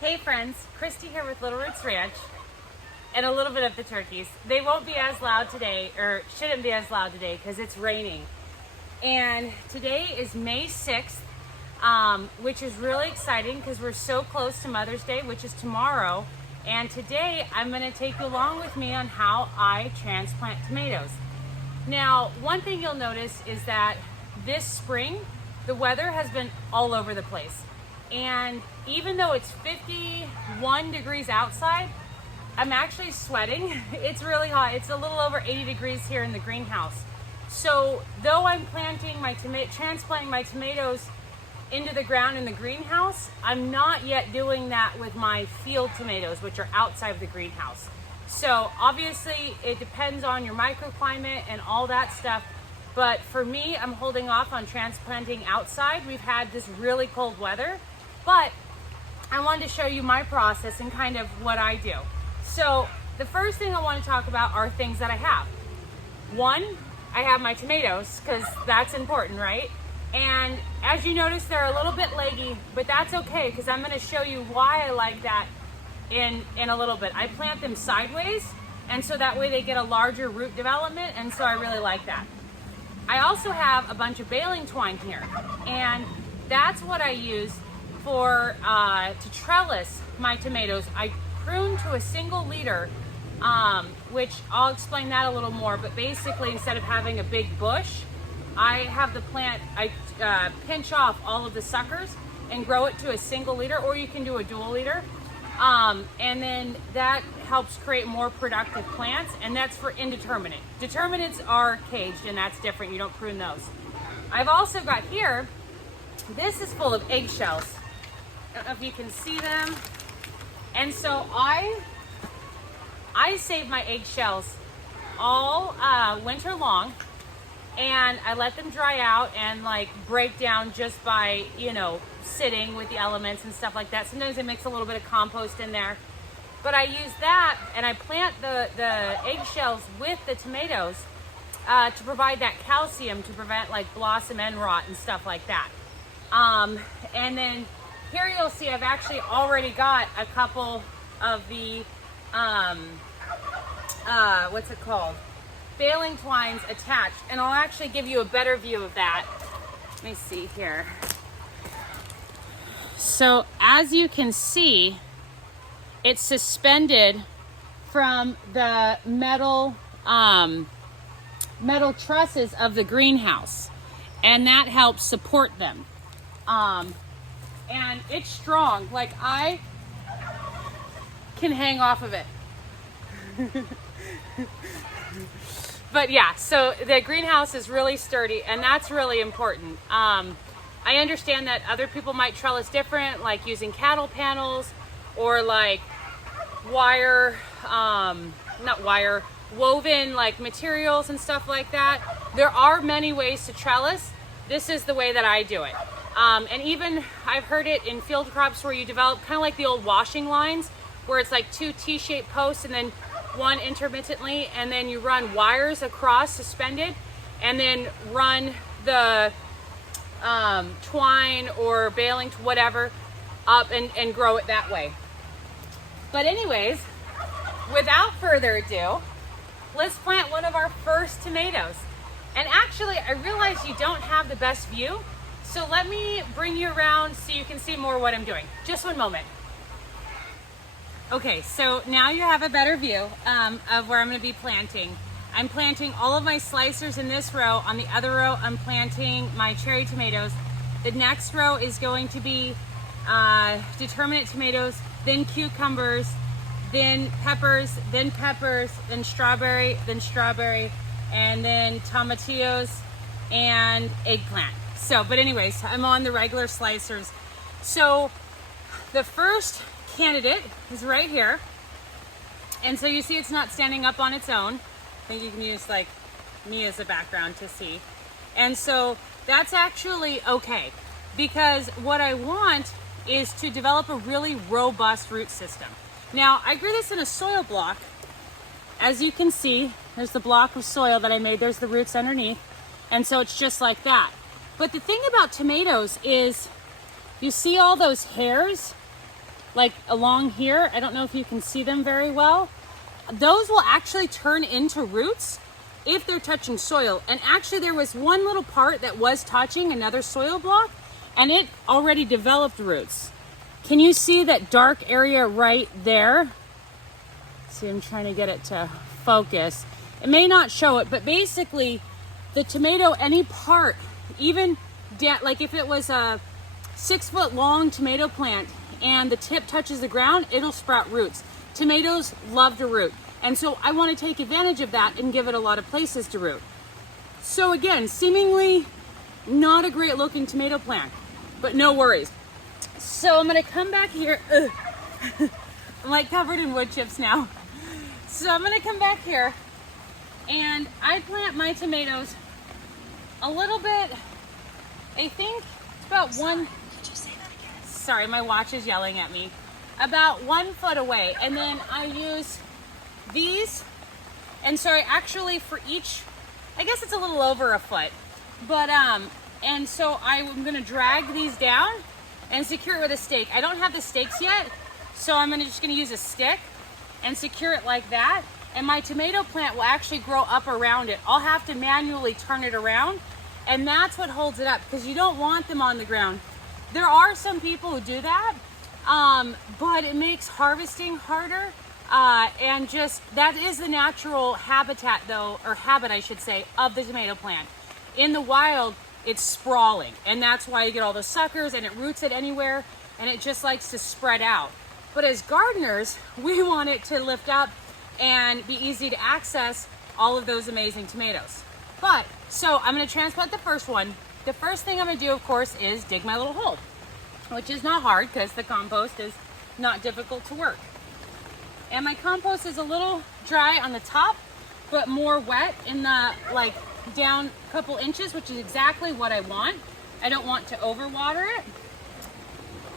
Hey friends, Christy here with Little Roots Ranch and a little bit of the turkeys. They won't be as loud today, or shouldn't be as loud today because it's raining. And today is May 6th, which is really exciting because we're so close to Mother's Day, which is tomorrow. And today I'm going to take you along with me on how I transplant tomatoes. Now, one thing you'll notice is that this spring, the weather has been all over the place. And even though it's 51 degrees outside, I'm actually sweating. It's really hot. It's a little over 80 degrees here in the greenhouse. So though I'm transplanting my tomatoes into the ground in the greenhouse, I'm not yet doing that with my field tomatoes, which are outside of the greenhouse. So obviously it depends on your microclimate and all that stuff. But for me, I'm holding off on transplanting outside. We've had this really cold weather. But I wanted to show you my process and kind of what I do. So the first thing I want to talk about are things that I have. One, I have my tomatoes because that's important, right? And as you notice, they're a little bit leggy, but that's okay because I'm going to show you why I like that in a little bit. I plant them sideways, and so that way they get a larger root development, and so I really like that. I also have a bunch of baling twine here, and that's what I use to trellis my tomatoes. I prune to a single leader, which I'll explain that a little more, but basically instead of having a big bush, I have the plant, I pinch off all of the suckers and grow it to a single leader, or you can do a dual leader. And then that helps create more productive plants, and that's for indeterminate. Determinates are caged, and that's different. You don't prune those. I've also got here, this is full of eggshells. I don't know if you can see them. And so I save my eggshells all winter long, and I let them dry out and like break down just by, sitting with the elements and stuff like that. Sometimes I mix a little bit of compost in there. But I use that and I plant the eggshells with the tomatoes to provide that calcium to prevent like blossom end rot and stuff like that. And then here you'll see I've actually already got a couple of the, what's it called? Baling twines attached. And I'll actually give you a better view of that. Let me see here. So as you can see, it's suspended from the metal trusses of the greenhouse, and that helps support them. And it's strong, like I can hang off of it. But yeah, so the greenhouse is really sturdy, and that's really important. I understand that other people might trellis different, like using cattle panels or like woven like materials and stuff like that. There are many ways to trellis. This is the way that I do it. And even I've heard it in field crops where you develop kind of like the old washing lines, where it's like two T-shaped posts and then one intermittently, and then you run wires across suspended, and then run the twine or baling, whatever, up and grow it that way. But anyways, without further ado, let's plant one of our first tomatoes. And actually, I realize you don't have the best view, so let me bring you around so you can see more what I'm doing. Just one moment. Okay, so now you have a better view of where I'm going to be planting. I'm planting all of my slicers in this row. On the other row, I'm planting my cherry tomatoes. The next row is going to be determinate tomatoes, then cucumbers, then peppers, then strawberry, and then tomatillos and eggplant. So, but anyways, I'm on the regular slicers. So the first candidate is right here. And so you see it's not standing up on its own. I think you can use like me as a background to see. And so that's actually okay, because what I want is to develop a really robust root system. Now, I grew this in a soil block. As you can see, there's the block of soil that I made. There's the roots underneath. And so it's just like that. But the thing about tomatoes is, you see all those hairs? like along here. I don't know if you can see them very well. Those will actually turn into roots if they're touching soil. And actually there was one little part that was touching another soil block and it already developed roots. Can you see that dark area right there? See, I'm trying to get it to focus. It may not show it, but basically the tomato, any part, even like if it was a 6 foot long tomato plant and the tip touches the ground, it'll sprout roots. Tomatoes love to root. And so I want to take advantage of that and give it a lot of places to root. So again, seemingly not a great looking tomato plant, but no worries. So I'm going to come back here. I'm like covered in wood chips now. So I'm going to come back here and I plant my tomatoes a little bit, I think it's about one. Could you say that again? Sorry, my watch is yelling at me. About 1 foot away. And then I use these. And so I actually for each, I guess it's a little over a foot. But, and so I'm going to drag these down and secure it with a stake. I don't have the stakes yet, so I'm just going to use a stick and secure it like that. And my tomato plant will actually grow up around it. I'll have to manually turn it around, and that's what holds it up, because you don't want them on the ground. There are some people who do that, but it makes harvesting harder, and just, that is the natural habitat though, or habit I should say, of the tomato plant. In the wild, it's sprawling, and that's why you get all the suckers, and it roots it anywhere, and it just likes to spread out. But as gardeners, we want it to lift up and be easy to access all of those amazing tomatoes. But, so I'm going to transplant the first one. The first thing I'm going to do, of course, is dig my little hole, which is not hard because the compost is not difficult to work. And my compost is a little dry on the top, but more wet in the, like, down a couple inches, which is exactly what I want. I don't want to overwater it.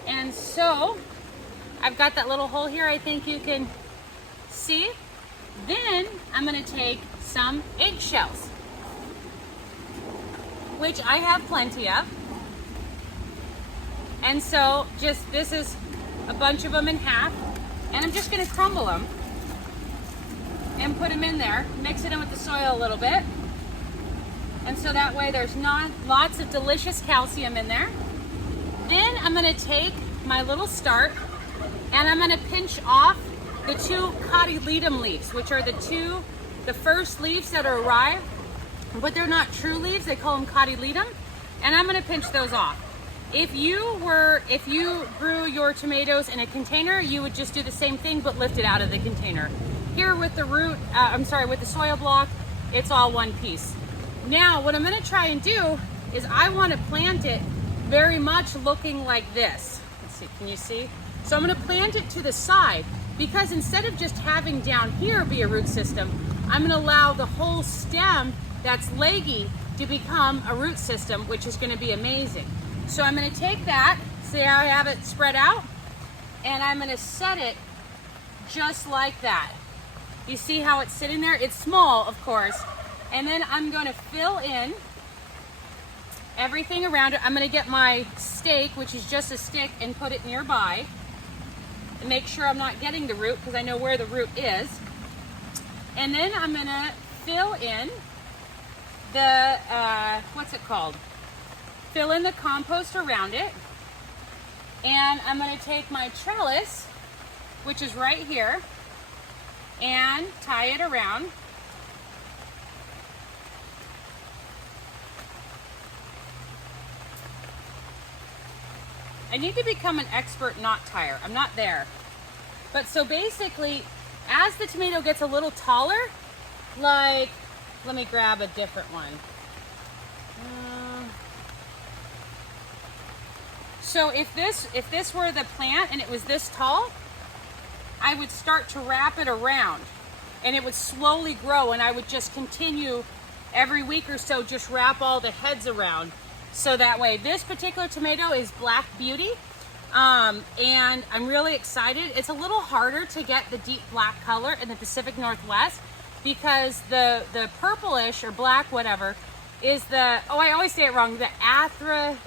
And so I've got that little hole here, I think you can see. Then I'm going to take some eggshells, which I have plenty of. And so just, this is a bunch of them in half, and I'm just going to crumble them and put them in there, mix it in with the soil a little bit. And so that way there's not lots of delicious calcium in there. Then I'm going to take my little start and I'm going to pinch off the 2 cotyledon leaves, which are the first leaves that are arrived, but they're not true leaves. They call them cotyledon, and I'm going to pinch those off. If you grew your tomatoes in a container, you would just do the same thing, but lift it out of the container. Here with the with the soil block, it's all one piece. Now, what I'm going to try and do is I want to plant it very much looking like this. Let's see, can you see? So I'm going to plant it to the side, because instead of just having down here be a root system, I'm going to allow the whole stem that's leggy to become a root system, which is going to be amazing. So I'm going to take that, see how I have it spread out, and I'm going to set it just like that. You see how it's sitting there? It's small, of course. And then I'm going to fill in everything around it. I'm going to get my stake, which is just a stick, and put it nearby. And make sure I'm not getting the root, because I know where the root is. And then I'm going to fill in the, what's it called? Fill in the compost around it. And I'm going to take my trellis, which is right here, and tie it around. I need to become an expert knot tire. I'm not there. But so basically, as the tomato gets a little taller, like, let me grab a different one. So if this were the plant and it was this tall, I would start to wrap it around and it would slowly grow, and I would just continue every week or so, just wrap all the heads around. So that way, this particular tomato is Black Beauty, and I'm really excited. It's a little harder to get the deep black color in the Pacific Northwest, because the purplish or black, whatever, is the, oh, I always say it wrong, the Athrosimines.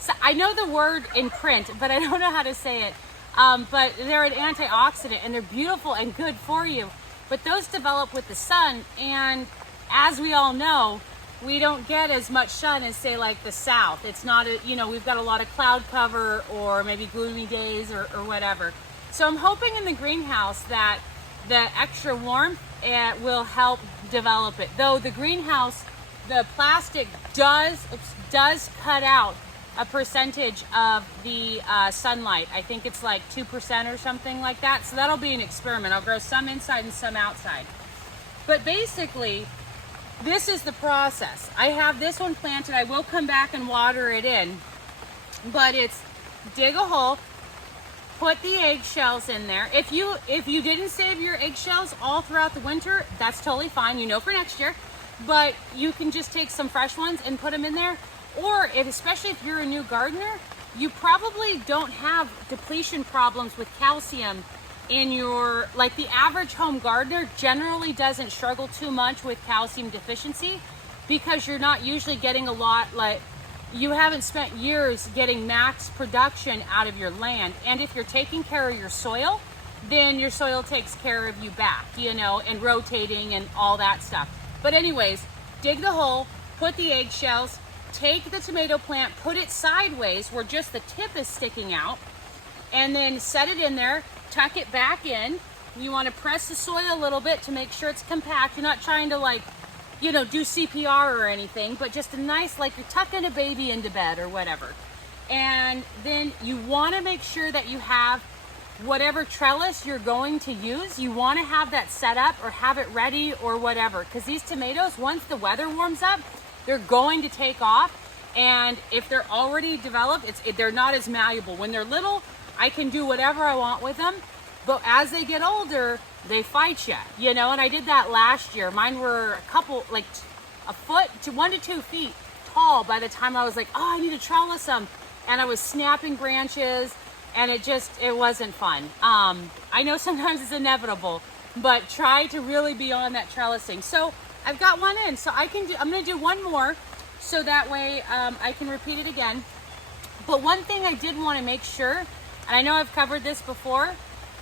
So I know the word in print, but I don't know how to say it. But they're an antioxidant and they're beautiful and good for you. But those develop with the sun, and as we all know, we don't get as much sun as, say, like the South. It's not, we've got a lot of cloud cover or maybe gloomy days or whatever. So I'm hoping in the greenhouse that the extra warmth will help develop it. Though the greenhouse, the plastic does cut out a percentage of the sunlight. I think it's like 2% or something like that. So that'll be an experiment. I'll grow some inside and some outside. But basically, this is the process. I have this one planted. I will come back and water it in. But it's dig a hole, put the eggshells in there. If you didn't save your eggshells all throughout the winter, that's totally fine. You know for next year. But you can just take some fresh ones and put them in there. Or especially if you're a new gardener, you probably don't have depletion problems with calcium in your, like the average home gardener generally doesn't struggle too much with calcium deficiency because you're not usually getting a lot, like you haven't spent years getting max production out of your land. And if you're taking care of your soil, then your soil takes care of you back, and rotating and all that stuff. But anyways, dig the hole, put the eggshells, take the tomato plant, put it sideways where just the tip is sticking out, and then set it in there, tuck it back in. You want to press the soil a little bit to make sure it's compact. You're not trying to do CPR or anything, but just a nice, like you're tucking a baby into bed or whatever. And then you want to make sure that you have whatever trellis you're going to use, you want to have that set up or have it ready or whatever. Because these tomatoes, once the weather warms up, they're going to take off, and if they're already developed, they're not as malleable. When they're little, I can do whatever I want with them, but as they get older, they fight you, and I did that last year. Mine were a couple, like a foot to 1 to 2 feet tall by the time I was like, oh, I need to trellis them, and I was snapping branches, and it wasn't fun. I know sometimes it's inevitable, but try to really be on that trellising. So I've got one in, so I'm going to do one more so that way I can repeat it again. But one thing I did want to make sure, and I know I've covered this before,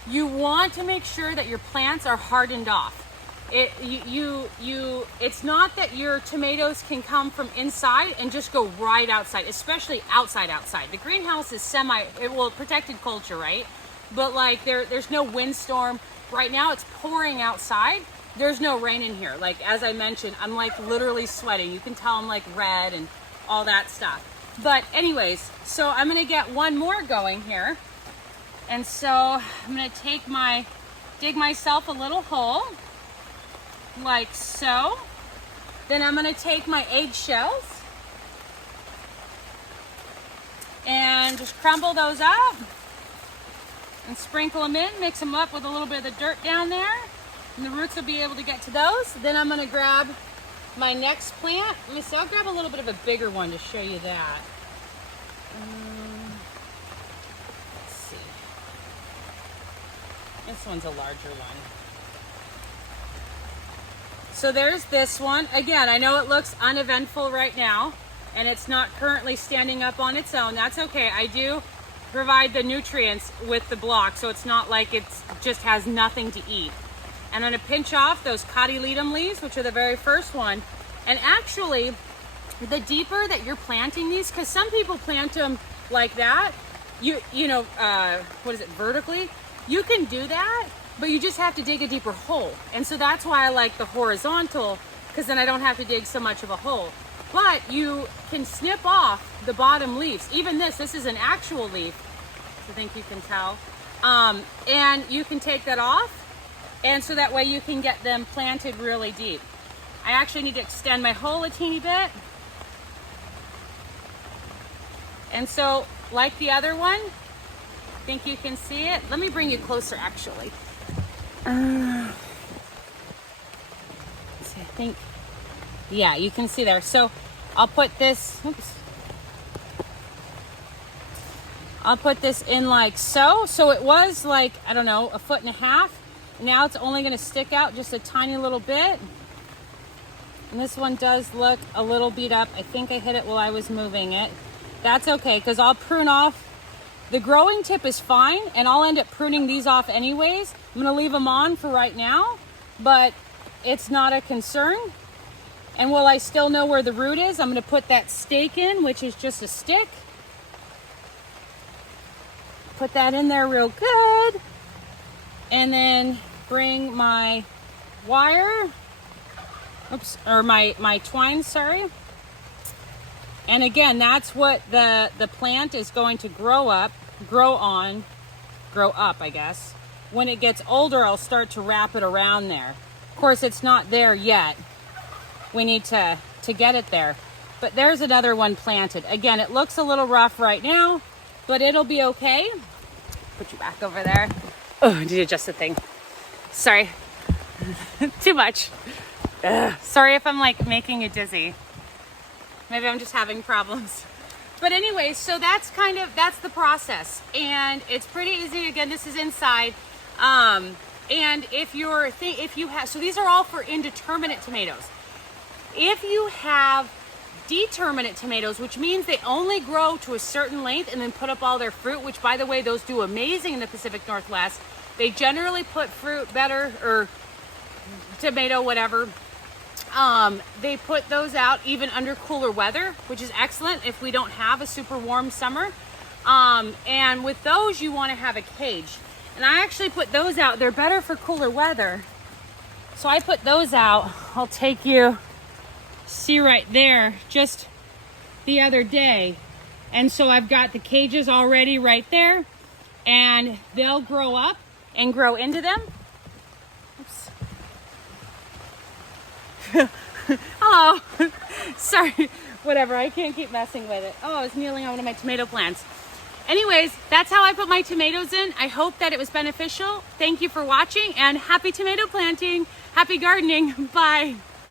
you want to make sure that your plants are hardened off. It's not that your tomatoes can come from inside and just go right outside, especially outside. The greenhouse is protected culture, right? But like there's no windstorm. Right now it's pouring outside. There's no rain in here. Like, as I mentioned, I'm like literally sweating. You can tell I'm like red and all that stuff. But anyways, so I'm gonna get one more going here. And so I'm gonna dig myself a little hole, like so. Then I'm gonna take my eggshells and just crumble those up and sprinkle them in, mix them up with a little bit of the dirt down there. And the roots will be able to get to those. Then I'm going to grab my next plant. Let me see, I'll grab a little bit of a bigger one to show you that. Let's see. This one's a larger one. So there's this one. Again, I know it looks uneventful right now, and it's not currently standing up on its own. That's okay. I do provide the nutrients with the block, so it's not like it just has nothing to eat. And I'm going to pinch off those cotyledon leaves, which are the very first one. And actually, the deeper that you're planting these, because some people plant them like that, vertically? You can do that, but you just have to dig a deeper hole. And so that's why I like the horizontal, because then I don't have to dig so much of a hole. But you can snip off the bottom leaves. Even this is an actual leaf, I think you can tell. And you can take that off. And so that way you can get them planted really deep. I actually need to extend my hole a teeny bit. And so, like the other one, I think you can see it. Let me bring you closer, actually. Let's see, I think, yeah, you can see there. So I'll put this, I'll put this in like so. So it was like, I don't know, 1.5 feet. Now it's only going to stick out just a tiny little bit. And this one does look a little beat up. I think I hit it while I was moving it. That's okay, because I'll prune off. The growing tip is fine, and I'll end up pruning these off anyways. I'm gonna leave them on for right now, but it's not a concern. And will I still know where the root is? I'm gonna put that stake in, which is just a stick. Put that in there real good. And then bring my wire, or my twine, sorry. And again, that's what the plant is going to grow up, I guess. When it gets older, I'll start to wrap it around there. Of course, it's not there yet. We need to get it there. But there's another one planted. Again, it looks a little rough right now, but it'll be okay. Put you back over there. Oh, I need to adjust the thing. Sorry. Too much. Ugh. Sorry if I'm like making you dizzy. Maybe I'm just having problems. But anyway, so that's the process. And it's pretty easy. Again, this is inside. And if you have, so these are all for indeterminate tomatoes. If you have determinate tomatoes, which means they only grow to a certain length and then put up all their fruit, which by the way, those do amazing in the Pacific Northwest. They generally put fruit better, or tomato, whatever. They put those out even under cooler weather, which is excellent if we don't have a super warm summer. And with those, you want to have a cage. And I actually put those out. They're better for cooler weather. So I put those out. I'll take you, see right there, just the other day. And so I've got the cages already right there, and they'll grow up and grow into them. Oops. Hello. Sorry, whatever, I can't keep messing with it. Oh, I was kneeling on one of my tomato plants. Anyways, that's how I put my tomatoes in. I hope that it was beneficial. Thank you for watching, and happy tomato planting. Happy gardening. Bye.